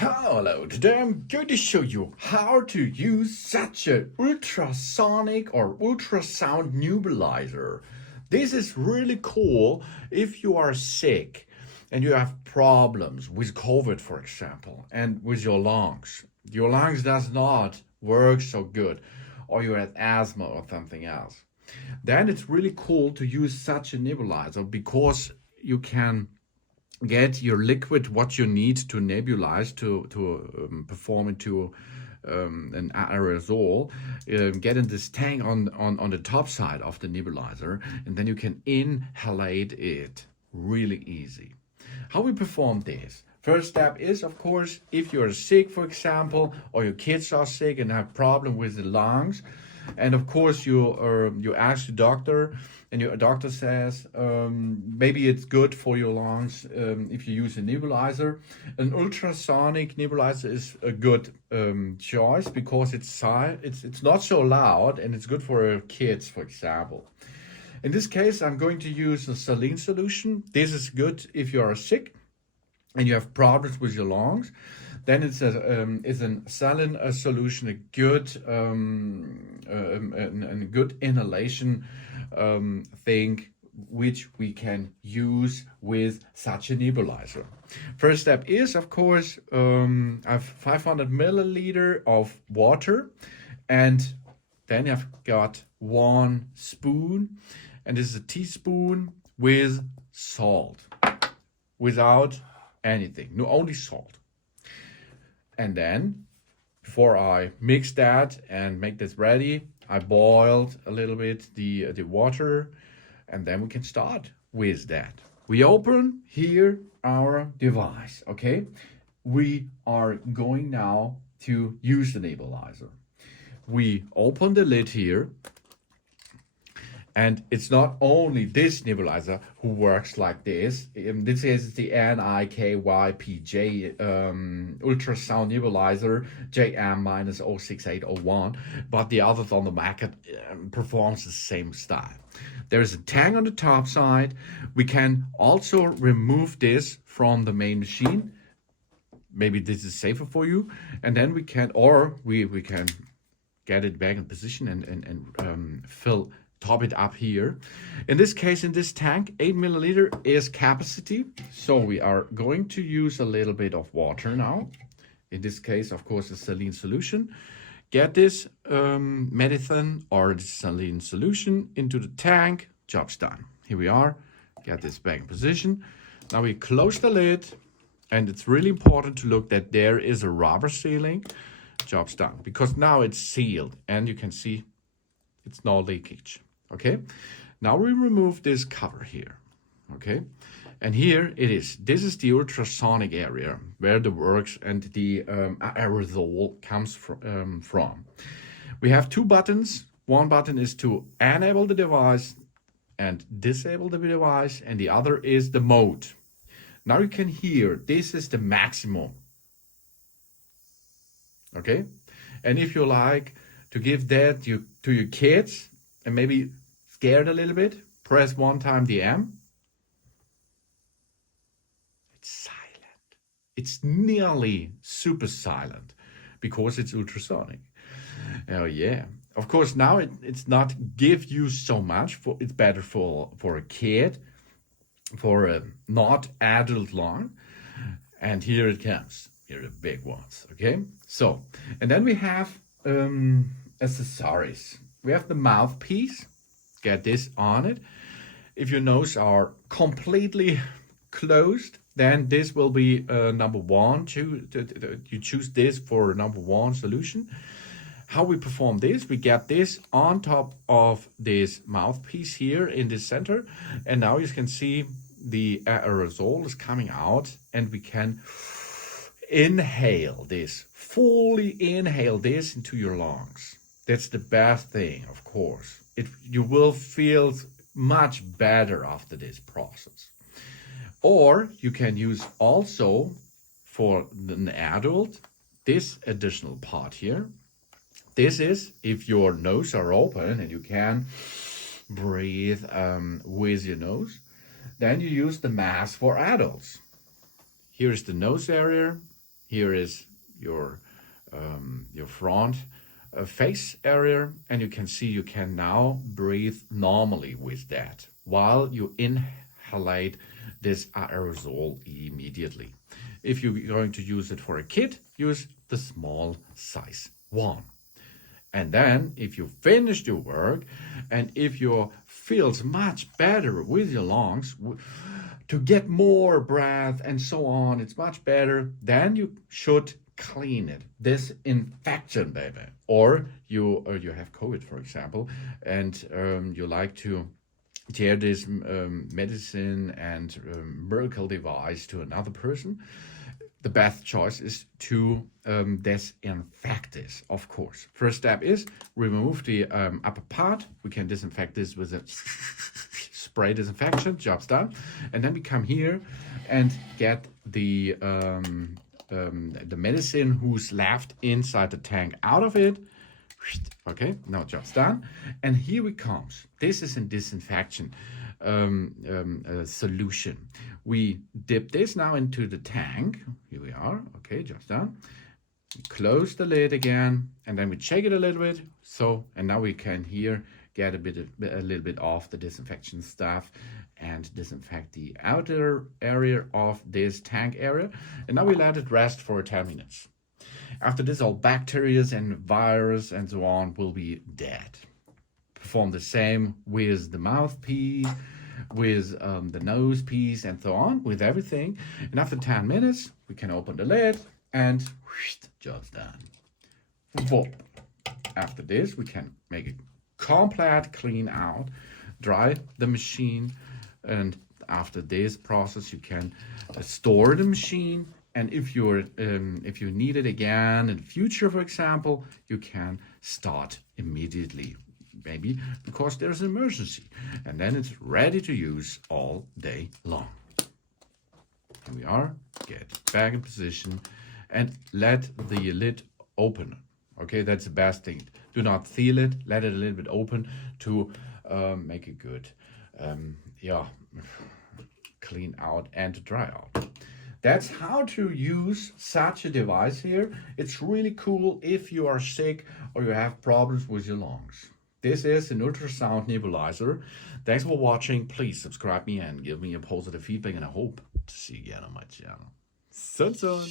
Hello, today I'm going to show you how to use such an ultrasonic or ultrasound nebulizer. This is really cool if you are sick and you have problems with COVID, for example, and with your lungs. Your lungs does not work so good, or you have asthma or something else. Then it's really cool to use such a nebulizer because you can get your liquid what you need to nebulize to perform into an aerosol, get in this tank on the top side of the nebulizer, and then you can inhalate it really easy. How we perform this? First step is, of course, if you're sick, for example, or your kids are sick and have problem with the lungs, and of course you ask the doctor, and your doctor says maybe it's good for your lungs if you use a nebulizer. An ultrasonic nebulizer is a good choice because it's not so loud and it's good for kids, for example. In this case, I'm going to use a saline solution. This is good if you are sick and you have problems with your lungs. Then it's a saline solution, a good inhalation thing which we can use with such a nebulizer. First step is, of course, I have 500 milliliter of water, and then I've got 1 spoon, and this is a teaspoon with salt, without anything, no, only salt. And then, before I mix that and make this ready, I boiled a little bit the water, and then we can start with that. We open here our device, okay? We are going now to use the nebulizer. We open the lid here, and it's not only this nebulizer who works like this. This is the NIKYPJ ultrasound nebulizer JM-06801, but the others on the market performs the same style. There's a tank on the top side. We can also remove this from the main machine. Maybe this is safer for you, and then we can, or we can get it back in position and top it up here. In this case, in this tank, 8 milliliter is capacity. So we are going to use a little bit of water now. In this case, of course, a saline solution. Get this medicine or the saline solution into the tank. Job's done. Here we are. Get this back in position. Now we close the lid, and it's really important to look that there is a rubber sealing. Job's done, because now it's sealed and you can see it's no leakage. Okay, now we remove this cover here. Okay, and here it is. This is the ultrasonic area where the works and the aerosol comes from. We have 2 buttons. One button is to enable the device and disable the device, and the other is the mode. Now you can hear this is the maximum. Okay, and if you like to give that to your kids and maybe scared a little bit, press 1 time the M. It's silent. It's nearly super silent because it's ultrasonic. Oh yeah. Of course, now it's not give you so much. It's better for a kid, for a not adult lung. And here it comes. Here are the big ones. Okay. So, and then we have accessories. We have the mouthpiece. Get this on it. If your nose are completely closed, then this will be number 1. You choose this for number 1 solution. How we perform this? We get this on top of this mouthpiece here in the center, and now you can see the aerosol is coming out, and we can inhale this, fully inhale this into your lungs. That's the best thing, of course. You will feel much better after this process. Or you can use also for an adult this additional part here. This is if your nose are open and you can breathe with your nose. Then you use the mask for adults. Here's the nose area. Here is your front face area, and you can see you can now breathe normally with that while you inhalate this aerosol immediately. If you're going to use it for a kid, use the small size one. And then if you finished your work and if you feels much better with your lungs to get more breath and so on, it's much better, then you should clean it. Disinfection, baby. Or you have COVID, for example, and you like to share this medicine and miracle device to another person. The best choice is to disinfect this, of course. First step is remove the upper part. We can disinfect this with a spray disinfection, job's done. And then we come here and get the medicine who's left inside the tank out of it. Okay, now job's done. And here it comes. This is a disinfection solution. We dip this now into the tank. Here we are. Okay, job's done. Close the lid again, and then we shake it a little bit. So, and now we can here get a little bit off the disinfection stuff and disinfect the outer area of this tank area. And now we let it rest for 10 minutes. After this, all bacteria and virus and so on will be dead. Perform the same with the mouthpiece, with the nose piece and so on, with everything. And after 10 minutes, we can open the lid and job's done. Whoop. After this, we can make it complete clean out, dry the machine, and after this process, you can store the machine. And if you need it again in the future, for example, you can start immediately. Maybe because there's an emergency, and then it's ready to use all day long. Here we are, get back in position and let the lid open. Okay, that's the best thing. Do not seal it, let it a little bit open to make it good. Clean out and dry out. That's how to use such a device here. It's really cool if you are sick or you have problems with your lungs. This is an ultrasound nebulizer. Thanks for watching. Please subscribe me and give me a positive feedback, and I hope to see you again on my channel. So soon.